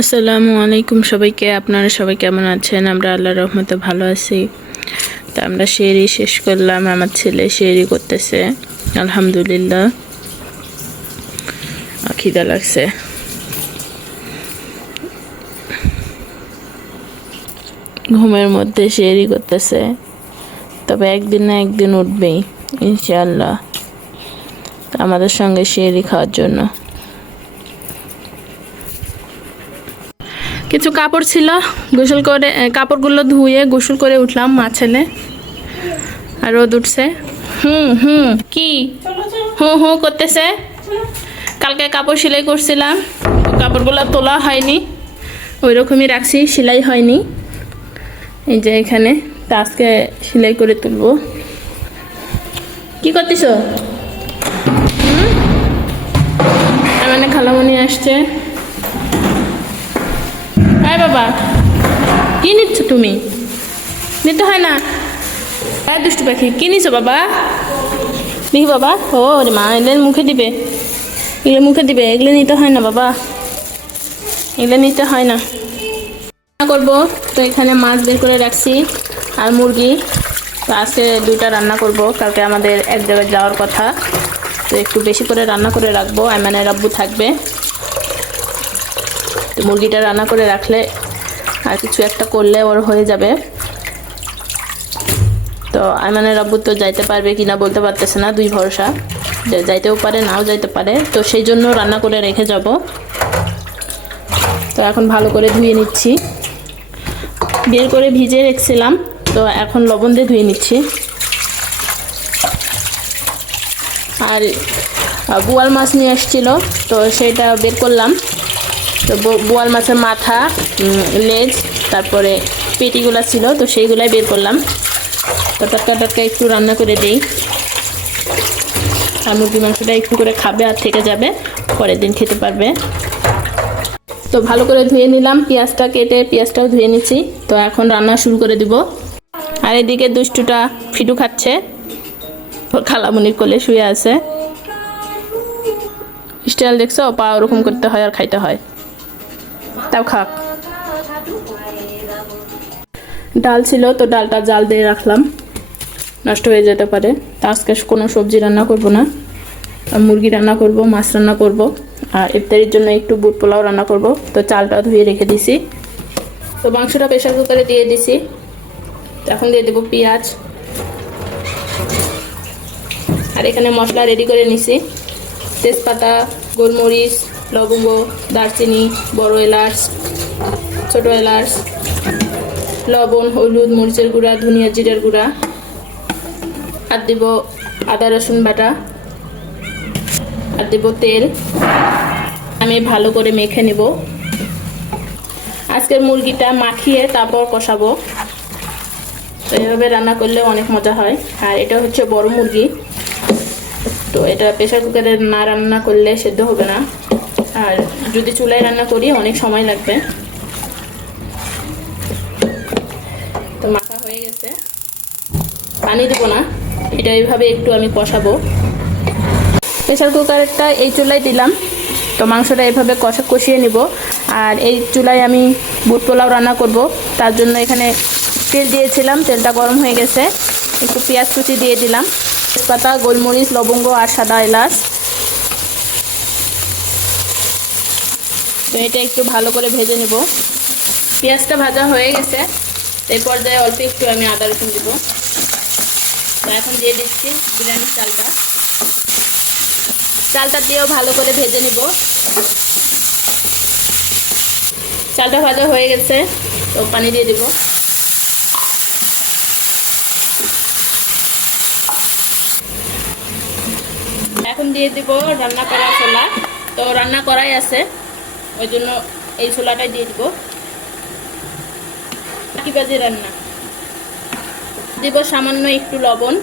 আসসালামু আলাইকুম সবাইকে। আপনারা সবাই কেমন আছেন? আমরা আল্লাহর রহমতে ভালো আছি। তো আমরা সেহরি শেষ করলাম, আমার ছেলে সেহরি করতেছে। আলহামদুলিল্লাহ, খিদা লাগছে। ঘুমের মধ্যে সেহরি করতেছে, তবে একদিন না একদিন উঠবেই ইনশাআল্লাহ আমাদের সঙ্গে সেহরি খাওয়ার জন্য। কিছু কাপড় ছিল, গোসল করে কাপড়গুলো ধুয়ে গোসল করে উঠলাম মা ছেলে। আর রোদ উঠছে। কি করতেছে? কালকে কাপড় সেলাই করছিলাম, কাপড়গুলো তোলা হয়নি, ওই রকমই রাখছি, সেলাই হয়নি। এই যে এখানে, তা আজকে সেলাই করে তুলবো। কি করতেছ? মানে খালামণি আসছে। হ্যাঁ বাবা, কি নিচ্ছ তুমি? নিতে হয় না। হ্যাঁ দুষ্টু পাখি, কি নিচ্ছ বাবা? দেখি বাবা। ও রে মা, এগুলো মুখে দিবে, এগুলো মুখে দিবে, এগুলো নিতে হয় না বাবা, এগুলো নিতে হয় না। রান্না করবো, তো এখানে মাছ বের করে রাখছি আর মুরগি। তো আজকে দুইটা রান্না করব, কালকে আমাদের এক জায়গায় যাওয়ার কথা, তো একটু বেশি করে রান্না করে রাখবো। আইমানের আব্বু থাকবে, তো মুরগিটা রান্না করে রাখলে আর কিছু একটা করলে ওর হয়ে যাবে। তো আইমানের আব্বু তো যাইতে পারবে কিনা বলতে পারতেছে না, দুই ভরসা, যাইতেও পারে নাও যাইতে পারে, তো সেই জন্য রান্না করে রেখে যাব। তো এখন ভালো করে ধুয়ে নিচ্ছি, বের করে ভিজে রেখেছিলাম, তো এখন লবণ দিয়ে ধুয়ে নিচ্ছি। আর বোয়াল মাছ নিয়ে এসেছিল, তো সেটা বের করলাম। তো বোয়াল মাছের মাথা, লেজ, তারপরে পেটিগুলো ছিল, তো সেইগুলাই বের করলাম। তো টাটকা টাটকা একটু রান্না করে দিই, আর মুরগি মাংসটা একটু করে খাবে আর থেকে যাবে, পরের দিন খেতে পারবে। তো ভালো করে ধুয়ে নিলাম, পেঁয়াজটা কেটে পেঁয়াজটাও ধুয়ে নিচ্ছি। তো এখন রান্না শুরু করে দিব। আর এদিকে দুষ্টুটা ফিটু খাচ্ছে, ওর খালামুনির কোলে শুয়ে আছে। স্টাইল দেখছো? পা ওরকম করতে হয় আর খাইতে হয়, তাও খাক। ডাল ছিল, তো ডালটা জাল দিয়ে রাখলাম, নষ্ট হয়ে যেতে পারে। তা আজকে কোনো সবজি রান্না করব না, মুরগি রান্না করব, মাছ রান্না করব, আর ইফতারির জন্য একটু বুট পোলাও রান্না করব। তো চালটা ধুয়ে রেখে দিছি। তো মাংসটা প্রেসার কুকারে দিয়ে দিছি। এখন দিয়ে দেবো পেঁয়াজ, আর এখানে মশলা রেডি করে নিছি। তেজপাতা, গোলমরিচ, লবঙ্গ, দারচিনি, বড় এলাচ, ছোট এলাচ, লবণ, হলুদ, মরিচের গুঁড়া, ধনিয়া জিরার গুঁড়া, আর দেব আদা রসুন বাটা, আর দেব তেল। আমি ভালো করে মেখে নেব। আজকের মুরগিটা মাখিয়ে তারপর কষাবো, তো এভাবে রান্না করলে অনেক মজা হয়। আর এটা হচ্ছে বড় মুরগি, তো এটা প্রেসার কুকারে না রান্না করলে সেদ্ধ হবে না, আর যদি চুলায় রান্না করি অনেক সময় লাগবে। তো মাখা হয়ে গেছে, পানি দেবো না, এটা এইভাবে একটু আমি কষাবো। প্রেসার কুকারটা এই চুলায় দিলাম, তো মাংসটা এভাবে কষিয়ে নিব। আর এই চুলায় আমি বুট পোলাও রান্না করব, তার জন্য এখানে তেল দিয়েছিলাম, তেলটা গরম হয়ে গেছে, একটু পেঁয়াজ কুচি দিয়ে দিলাম, তেজপাতা, গোলমরিচ, লবঙ্গ আর সাদা এলাচ। তো এটা একটু ভালো করে ভেজে নেব। পেঁয়াজটা ভাজা হয়ে গেছে, এই পর্যায়ে অল্প একটু আমি আদা রসুন দেবো। তো এখন দিয়ে দিচ্ছি বিরিয়ানির চালটা, চালটা দিয়েও ভালো করে ভেজে নিব। চালটা ভাজা হয়ে গেছে, তো পানি দিয়ে দেব। এখন দিয়ে দিব রান্না করা ছোলা, তো রান্না করাই আছে, ওই জন্য এই ছোলাটাই দিয়ে দিব। বাকি বাজে রান্না দিব সামান্য একটু লবণ,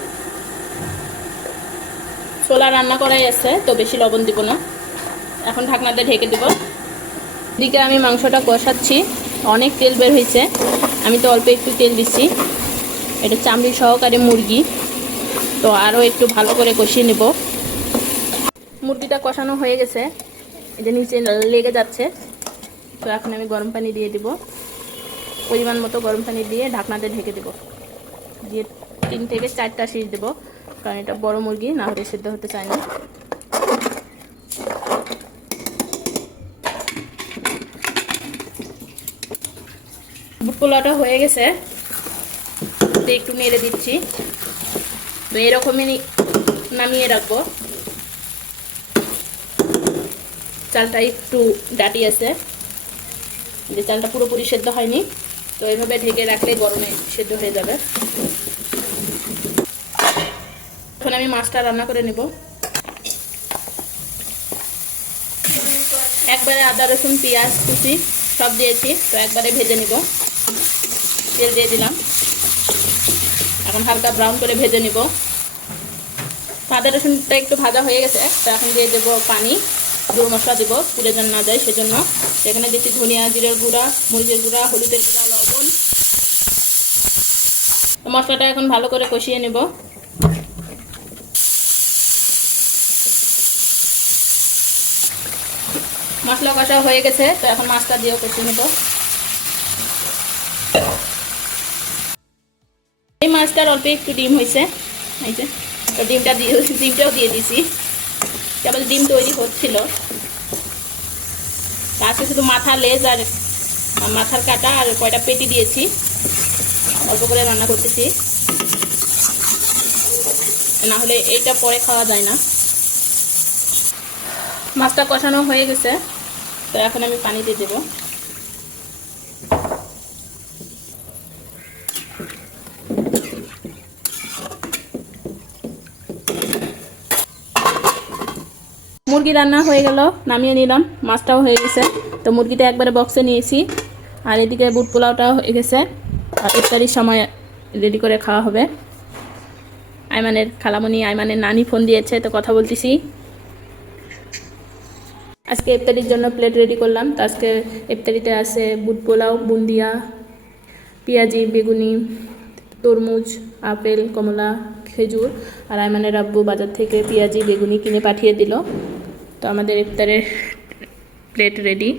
ছোলা রান্না করাই আছে, তো বেশি লবণ দিব না। এখন ঢাকনা দিয়ে ঢেকে দেব। এদিকে আমি মাংসটা কষাচ্ছি, অনেক তেল বের হয়েছে, আমি তো অল্প একটু তেল দিচ্ছি। এটা চামড়ি সহকারে মুরগি, তো আরও একটু ভালো করে কষিয়ে নেব। মুরগিটা কষানো হয়ে গেছে, এই যে নিচে লেগে যাচ্ছে, তো এখন আমি গরম পানি দিয়ে দিব, পরিমাণ মতো গরম পানি দিয়ে ঢাকনাতে ঢেকে দেব, দিয়ে 3 থেকে 4টা সিটি দেবো, কারণ এটা বড় মুরগি, না হলে সিদ্ধ হতে চায় না। বুট পোলাওটা হয়ে গেছে, একটু নেড়ে দিচ্ছি। তো এরকমই নামিয়ে রাখবো। চালটা একটু ডাটি আছে, যে চালটা পুরোপুরি সেদ্ধ হয়নি, তো এইভাবে ঢেকে রাখলে গরমে সেদ্ধ হয়ে যাবে। এখন আমি মাছটা রান্না করে নেব। একবারে আদা রসুন পেঁয়াজ কুচি সব দিয়েছি, তো একবারে ভেজে নিব। তেল দিয়ে দিলাম, এখন হালকা ব্রাউন করে ভেজে নিব। আদা রসুনটা একটু ভাজা হয়ে গেছে, তো এখন দিয়ে দেবো পানি, গুঁড়ো মশলা দেবো পুড়ে যেন না যায় সেজন্য। এখানে দিচ্ছি ধনিয়া জিরের গুঁড়া, মরিচের গুঁড়া, হলুদের গুঁড়া, লবণ। মশলাটা এখন ভালো করে কষিয়ে নেব। মশলা কষা হয়ে গেছে, তো এখন মাছটা দিয়েও কষিয়ে নেব। এই মাছটার অল্প একটু ডিম হয়েছে, এই যে, তো ডিমটাও দিয়ে দিছি। কেবল ডিম তৈরি হচ্ছিল, আজকে শুধু মাথা, লেজ আর মাথার কাটা আর কয়টা পেটি দিয়েছি, অল্প করে রান্না করতেছি, না হলে এইটা পরে খাওয়া যায় না। মাছটা কষানো হয়ে গেছে, তো এখন আমি পানি দিয়ে দেবো। মুরগি রান্না হয়ে গেল, নামিয়ে নিলাম। মাছটাও হয়ে গেছে, তো মুরগিটা একবারে বক্সে নিয়েছি, আর এদিকে বুট পোলাওটাও হয়ে গেছে। আর ইফতারির সময় রেডি করে খাওয়া হবে। আইমানের খালামণি, আইমানের নানি ফোন দিয়েছে, তো কথা বলতেছি। আজকে ইফতারির জন্য প্লেট রেডি করলাম। তো আজকে ইফতারিতে আছে বুট পোলাও, বুন্দিয়া, পেঁয়াজি, বেগুনি, তরমুজ, আপেল, কমলা, খেজুর। আর আইমানের আব্বু বাজার থেকে পেঁয়াজি, বেগুনি কিনে পাঠিয়ে দিল। তো আমাদের ইফতারের প্লেট রেডি।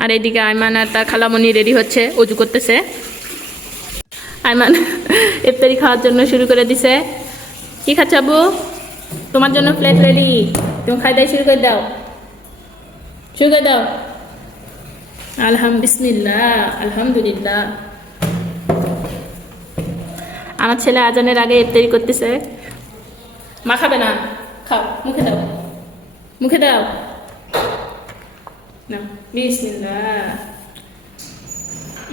আর এইদিকে আইমান আর তার খালামণি রেডি হচ্ছে, অজু করতেছে। আইমান ইফতারি খাওয়ার জন্য শুরু করে দিছে। কি খাচ্ছ আব্বু? তোমার জন্য প্লেট রেডি, তুমি খাই দাই শুরু করে দাও, শুরু করে দাও। বিসমিল্লাহ, আলহামদুলিল্লাহ। আমার ছেলে আজানের আগে ইফতারি করতেছে। মা খাবে না, খাও, মুখে দাও, মুখে দাও না। বিসমিল্লাহ,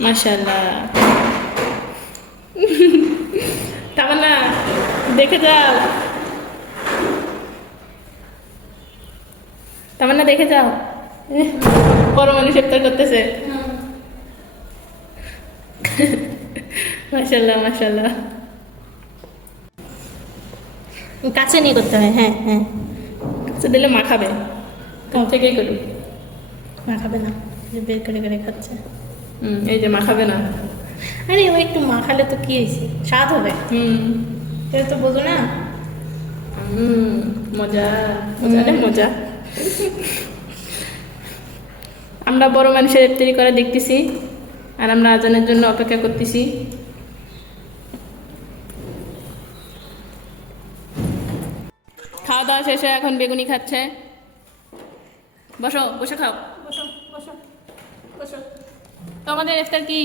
মাশাআল্লাহ। তামান্না দেখে যাও, তামান্না দেখে যাও, বড় মানুষ ইফতার করতেছে। মাশাআল্লাহ, মাশাআল্লাহ। কাছে নিয়ে করতে হয়, হ্যাঁ হ্যাঁ, কাছে দিলে মা খাবে। কাছ থেকেই করি, মা খাবে না, বের করে করে খাচ্ছে। এই যে মা খাবে না। আরে ও একটু মা খালে তো কি হয়েছে, স্বাদ হবে। এটা তো বোঝো না। মজা, মজা রে মজা। আমরা বড় মানুষের ইফতারি করে দেখতেছি, আর আমরা আজানের জন্য অপেক্ষা করতেছি। খাওয়া দাওয়া শেষে এখন বেগুনি খাচ্ছে। বসো, বসে খাও, বসো বসো বসো। তো আমাদের ইফতার কি,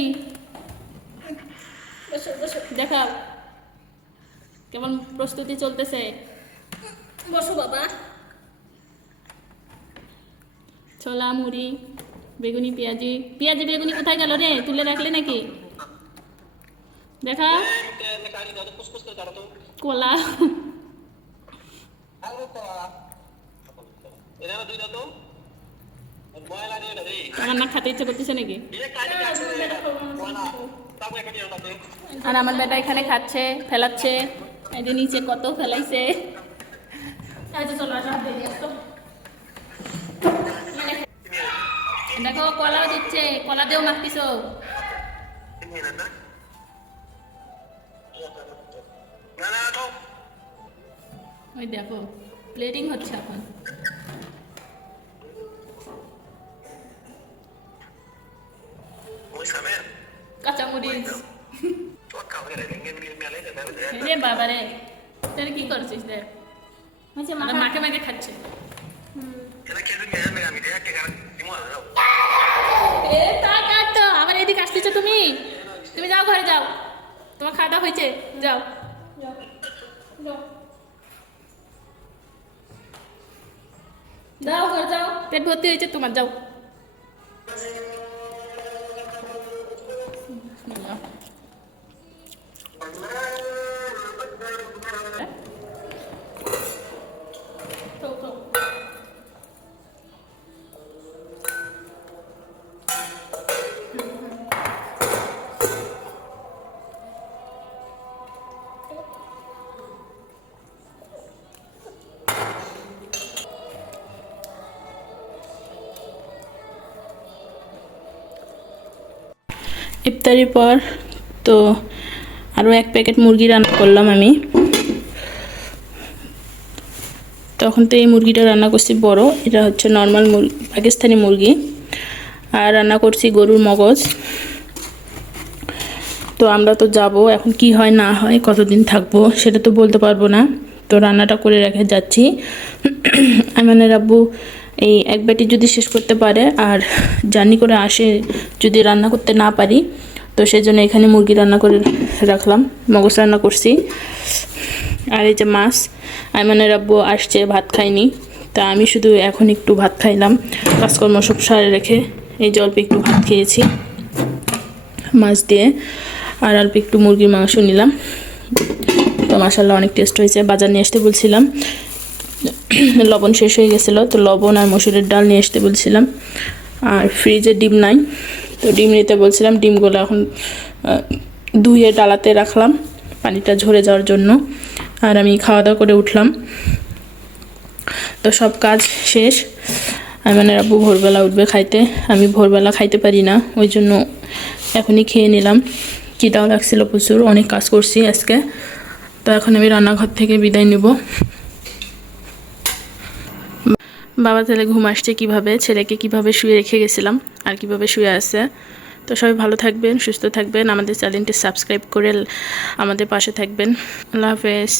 বসো বসো, দেখাও কেমন প্রস্তুতি চলতেছে। বসো বাবা। ছোলা, মুড়ি, বেগুনি, পেঁয়াজি। পেঁয়াজি বেগুনি কোথায় গেল রে, তুলে রাখলে নাকি? দেখা কলা। আমার না খেতে ইচ্ছে করতেছে নাকি? আর আমার বেটা এখানে খাচ্ছে, ফেলাচ্ছে। এই যে নিচে কত ফেলাইছে। দেখো কলাও দিচ্ছে, কলা দিয়েও মাখতিস। ওই দেখো প্লেটিং হচ্ছে এখন। হয়েছে মাকে মাকে খাচ্ছে। তো আবার এদিকে আসতেছো তুমি? তুমি যাও ঘরে যাও, তোমার খাওয়া দাওয়া হয়েছে, যাও যাও ঘরে যাও, পেট ভর্তি হয়েছে তোমার, যাও। ইফতারির পর তো আরও 1 প্যাকেট মুরগি রান্না করলাম আমি। তখন তো এই মুরগিটা রান্না করছি বড়, এটা হচ্ছে নর্মাল পাকিস্তানি মুরগি। আর রান্না করছি গরুর মগজ। তো আমরা তো যাব, এখন কি হয় না হয়, কতদিন থাকবো সেটা তো বলতে পারবো না। তো রান্নাটা করে রেখে যাচ্ছি। আইমানের আব্বু এই 1 বাটি যদি শেষ করতে পারে আর জার্নি করে আসে যদি রান্না করতে না পারি, তো সেই জন্য এখানে মুরগি রান্না করে রাখলাম, মগজ রান্না করছি। আর এই যে মাছ, আইমানের আব্বু আসছে, ভাত খায়নি, তা আমি শুধু এখন একটু ভাত খাইলাম, কাজকর্ম সব সারে রেখে এই যে অল্প একটু ভাত খেয়েছি মাছ দিয়ে। আর অল্প একটু মুরগির মাংস নিলাম। তো মাশাআল্লাহ অনেক টেস্ট হয়েছে। বাজার নিয়ে আসতে বলছিলাম, লবণ শেষ হয়ে গেছিলো, তো লবণ আর মসুরের ডাল নিয়ে আসতে বলছিলাম। আর ফ্রিজে ডিম নাই, তো ডিম নিতে বলছিলাম। ডিমগুলো এখন ধুয়ে ডালাতে রাখলাম পানিটা ঝরে যাওয়ার জন্য। আর আমি খাওয়া দাওয়া করে উঠলাম, তো সব কাজ শেষ। আইমানের আব্বু ভোরবেলা উঠবে খাইতে, আমি ভোরবেলা খাইতে পারি না, ওই জন্য এখনই খেয়ে নিলাম। খিদাও লাগছিল প্রচুর, অনেক কাজ করছি আজকে। তো এখন আমি রান্নাঘর থেকে বিদায় নেব। বাবা ছেলে ঘুম আসছে কীভাবে, ছেলেকে কিভাবে শুয়ে রেখে গেছিলাম আর কিভাবে শুয়ে আছে। তো সবাই ভালো থাকবেন, সুস্থ থাকবেন, আমাদের চ্যানেলটি সাবস্ক্রাইব করে আমাদের পাশে থাকবেন। আল্লাহ হাফেজ।